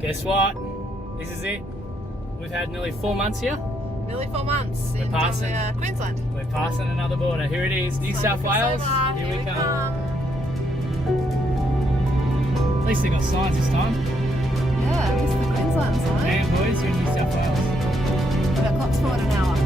Guess what? This is it. We've had nearly 4 months here. Nearly 4 months in Queensland. We're passing another border. Here it is, New South Wales. Here we come. At least they got signs this time. Yeah, I missed the Queensland sign. And boys, you're in New South Wales. About clock's forward an hour.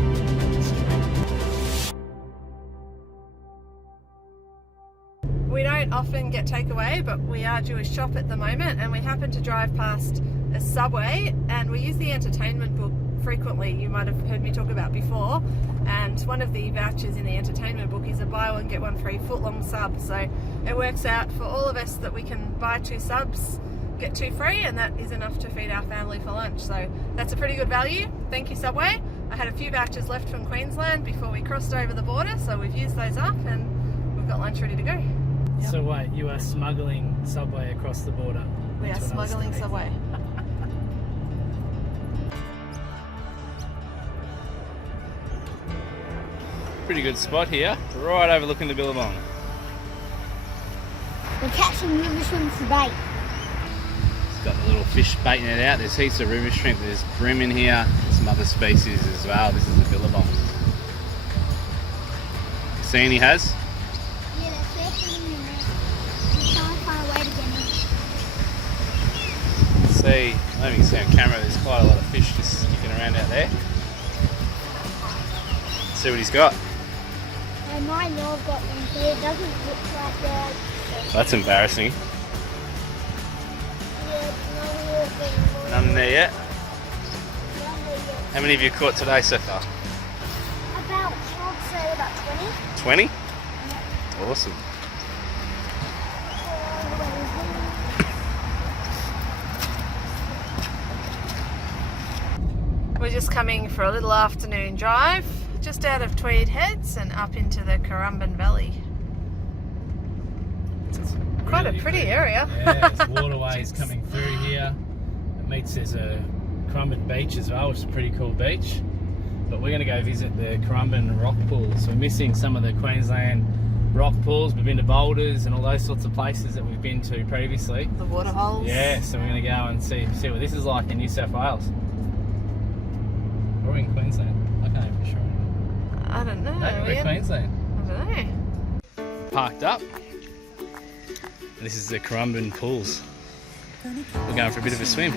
We don't often get takeaway, but we are due a shop at the moment, and we happen to drive past a Subway, and we use the entertainment book frequently. You might have heard me talk about before, and one of the vouchers in the entertainment book is a buy one get one free footlong sub, so it works out for all of us that we can buy 2 subs, get 2 free, and that is enough to feed our family for lunch. So that's a pretty good value. Thank you, Subway. I had a few vouchers left from Queensland before we crossed over the border, so we've used those up and we've got lunch ready to go. Yep. So wait, you are smuggling Subway across the border? We are smuggling Subway. Pretty good spot here, right overlooking the Billabong. We're catching river shrimp for bait. It's got the little fish baiting it out. There's heaps of river shrimp. There's bream in here. There's some other species as well. This is the Billabong. See any has? Yeah, they're surfing in there. We're trying to find a way to get in. See, I don't even see on camera, there's quite a lot of fish just sticking around out there. See what he's got. I know I've got one here. It doesn't look like that. That's embarrassing. Yeah, None there yet. How many have you caught today so far? About, I'd say about 20? 20. Awesome. We're just coming for a little afternoon drive, just out of Tweed Heads and up into the Currumbin Valley. It's quite a pretty area. Yeah, there's waterways coming through here. It meets, there's a Currumbin beach as well, which is a pretty cool beach. But we're going to go visit the Currumbin rock pools. We're missing some of the Queensland rock pools. We've been to boulders and all those sorts of places that we've been to previously. The waterfalls. Yeah, so we're going to go and see what this is like in New South Wales. Or in Queensland. I can't even be sure. I don't know. Maybe we're Queensland. I don't know. Parked up. This is the Currumbin pools. We're going for a bit of a swim.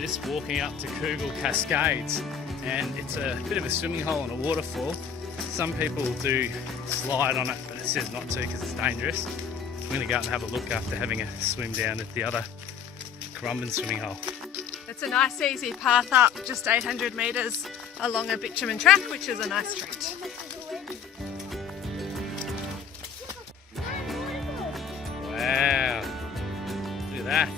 Just walking up to Cougal Cascades, and it's a bit of a swimming hole and a waterfall. Some people do slide on it, but it says not to because it's dangerous. We're going to go out and have a look after having a swim down at the other Currumbin swimming hole. It's a nice easy path up, just 800 metres along a bitumen track, which is a nice treat. Wow, look at that.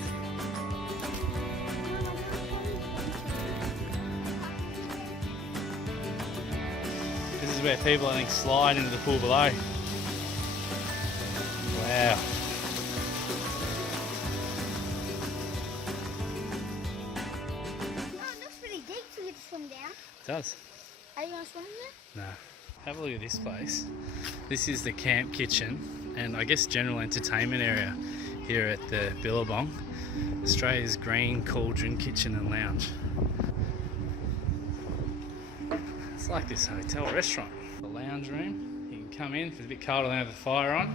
This is where people, I think, slide into the pool below. Wow. Oh, that's pretty deep for you to swim down. It does. Are you going to swim there? No. Have a look at this place. This is the camp kitchen and I guess general entertainment area here at the Billabong. Australia's green cauldron kitchen and lounge. It's like this hotel restaurant. The lounge room. You can come in if it's a bit cold and have the fire on.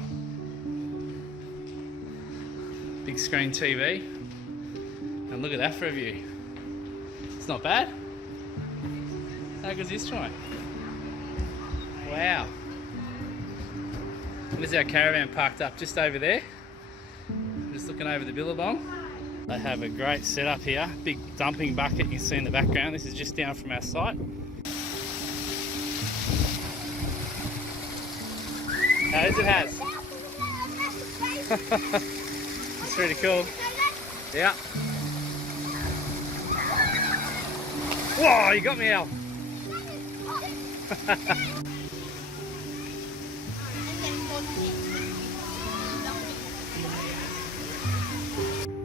big screen TV. And look at that for a view. It's not bad. How good's this joint? Wow. There's our caravan parked up just over there. Just looking over the Billabong. They have a great setup here. Big dumping bucket you can see in the background. This is just down from our site. How does it has? It's pretty cool. Yeah. Whoa, you got me, Al.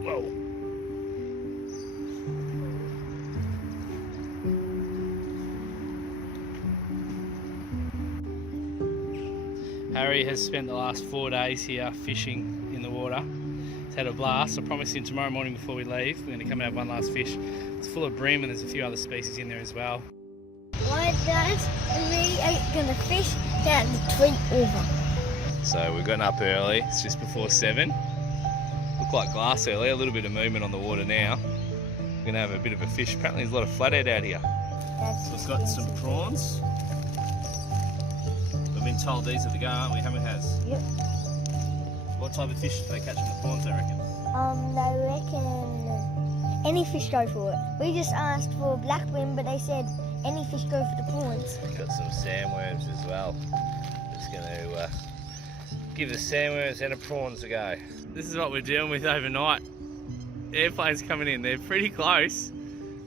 Whoa. Harry has spent the last 4 days here fishing in the water. He's had a blast. I promised him tomorrow morning before we leave we're going to come and have one last fish. It's full of bream and there's a few other species in there as well. My dad and me are going to fish down the Tweed River. So we've gotten up early. It's just before 7. Looked like glass earlier. A little bit of movement on the water now. We're going to have a bit of a fish. Apparently there's a lot of flathead out here. So we've got some prawns. We've been told these are the go, aren't we? How many has? Yep. What type of fish do they catch from the prawns, I reckon? They reckon any fish go for it. We just asked for black bream, but they said any fish go for the prawns. Got some sandworms as well. Just going to give the sandworms and the prawns a go. This is what we're dealing with overnight. Airplanes coming in, they're pretty close.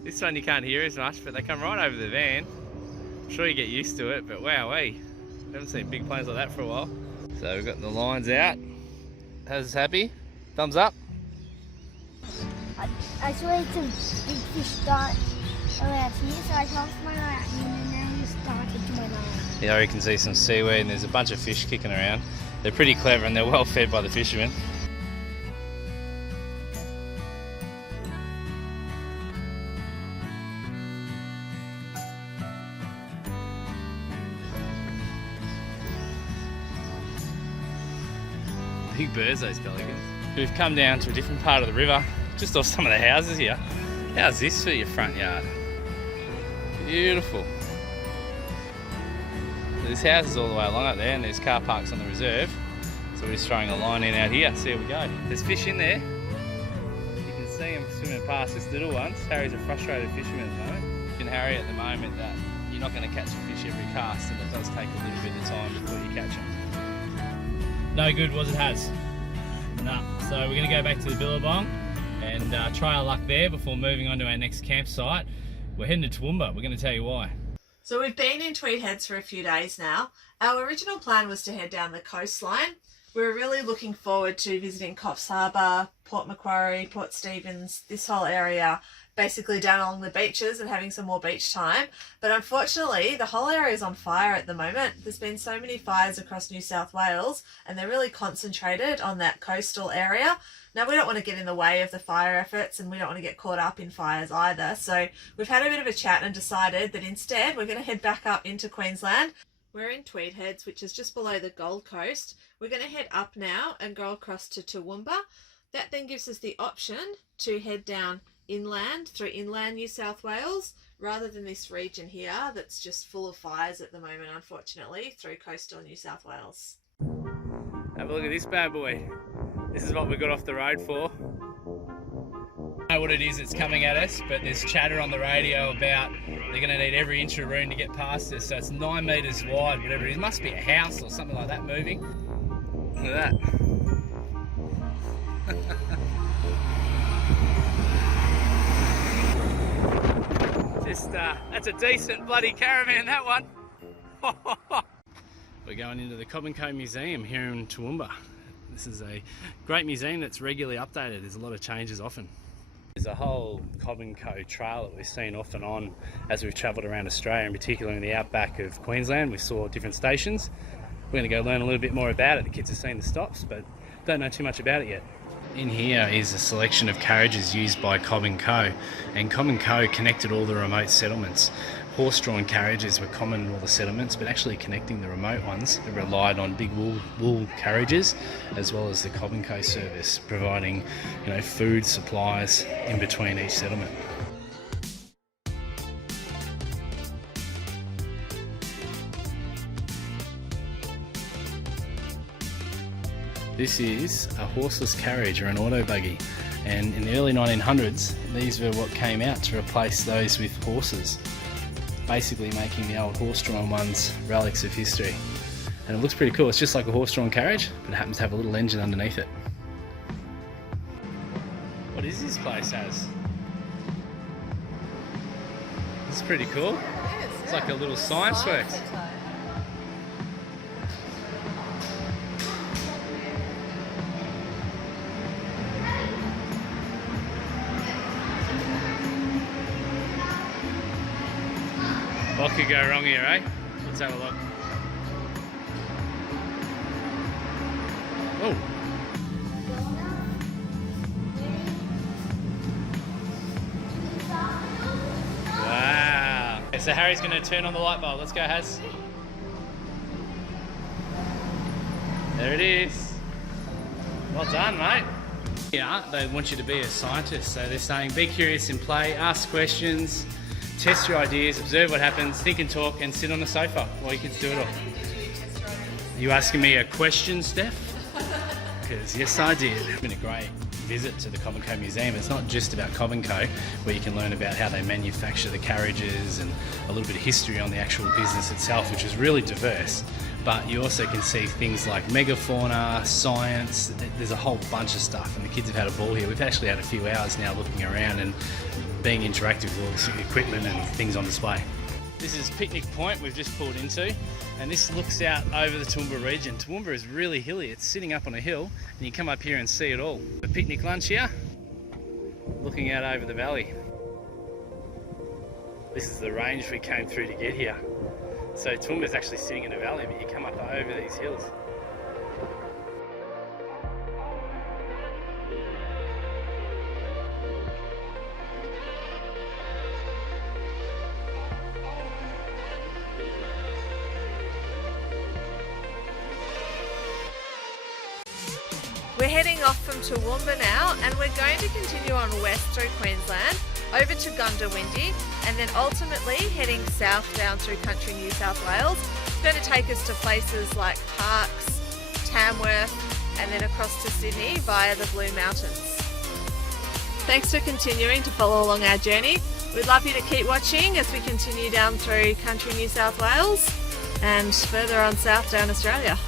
This one you can't hear as much, but they come right over the van. I'm sure you get used to it, but wowee. Haven't seen big planes like that for a while. So we've got the lines out. How's happy? Thumbs up? I saw some big fish start around here, so I cast my eye out here and then we started to my eye. Yeah, you can see some seaweed and there's a bunch of fish kicking around. They're pretty clever and they're well fed by the fishermen. Big birds, those pelicans. We've come down to a different part of the river, just off some of the houses here. How's this for your front yard? Beautiful. This house is all the way along up there and there's car parks on the reserve. So we're just throwing a line in out here, see how we go. There's fish in there. You can see them swimming past, just little ones. Harry's a frustrated fisherman at the moment. And Harry at the moment that you're not going to catch a fish every cast and it does take a little bit of time before you catch them. No good was it has. No. So we're going to go back to the Billabong and try our luck there before moving on to our next campsite. We're heading to Toowoomba. We're going to tell you why. So we've been in Tweed Heads for a few days now. Our original plan was to head down the coastline. We were really looking forward to visiting Coffs Harbour, Port Macquarie, Port Stephens, this whole area, basically down along the beaches and having some more beach time. But unfortunately, the whole area is on fire at the moment. There's been so many fires across New South Wales and they're really concentrated on that coastal area. Now, we don't want to get in the way of the fire efforts and we don't want to get caught up in fires either. So we've had a bit of a chat and decided that instead we're going to head back up into Queensland. We're in Tweed Heads, which is just below the Gold Coast. We're going to head up now and go across to Toowoomba. That then gives us the option to head down inland through inland New South Wales rather than this region here that's just full of fires at the moment, unfortunately, through coastal New South Wales. Have a look at this bad boy. This is what we got off the road for. I don't know what it is that's coming at us, but there's chatter on the radio about they're going to need every inch of room to get past us. So it's 9 metres wide, whatever it is. It must be a house or something like that moving. Look at that. Just, that's a decent bloody caravan, that one. We're going into the Cobb Co Museum here in Toowoomba. This is a great museum that's regularly updated. There's a lot of changes often. There's a whole Cobb Co trail that we've seen off and on as we've travelled around Australia, in particular in the outback of Queensland. We saw different stations. We're going to go learn a little bit more about it. The kids have seen the stops, but don't know too much about it yet. In here is a selection of carriages used by Cobb Co, and Cobb Co connected all the remote settlements horse-drawn carriages were common in all the settlements, but actually connecting the remote ones that relied on big wool carriages, as well as the Cobb Co service, providing, you know, food supplies in between each settlement. This is a horseless carriage or an auto buggy, and in the early 1900s these were what came out to replace those with horses, basically making the old horse-drawn ones relics of history. And it looks pretty cool. It's just like a horse-drawn carriage, but it happens to have a little engine underneath it. What is this place as? It's pretty cool. It's like a little science works. What could go wrong here, eh? Let's have a look. Oh. Wow. Okay, so Harry's going to turn on the light bulb. Let's go, Haz. There it is. Well done, mate. Yeah, they want you to be a scientist. So they're saying be curious in play, ask questions, test your ideas, observe what happens, think and talk, and sit on the sofa while you kids do it all. Are you asking me a question, Steph? Because yes, I did. It's been a great visit to the Cobb Co Museum. It's not just about Cobb Co, where you can learn about how they manufacture the carriages and a little bit of history on the actual business itself, which is really diverse. But you also can see things like megafauna, science. There's a whole bunch of stuff, and the kids have had a ball here. We've actually had a few hours now looking around and being interactive with all this equipment and things on display. This is Picnic Point we've just pulled into, and this looks out over the Toowoomba region. Toowoomba is really hilly. It's sitting up on a hill, and you come up here and see it all. The picnic lunch here, looking out over the valley. This is the range we came through to get here. So Toowoomba is actually sitting in a valley, but you come up over these hills. We're heading off from Toowoomba now, and we're going to continue on west through Queensland, over to Goondiwindi, and then ultimately heading south down through Country New South Wales. It's going to take us to places like Parks, Tamworth, and then across to Sydney via the Blue Mountains. Thanks for continuing to follow along our journey. We'd love you to keep watching as we continue down through Country New South Wales and further on south down Australia.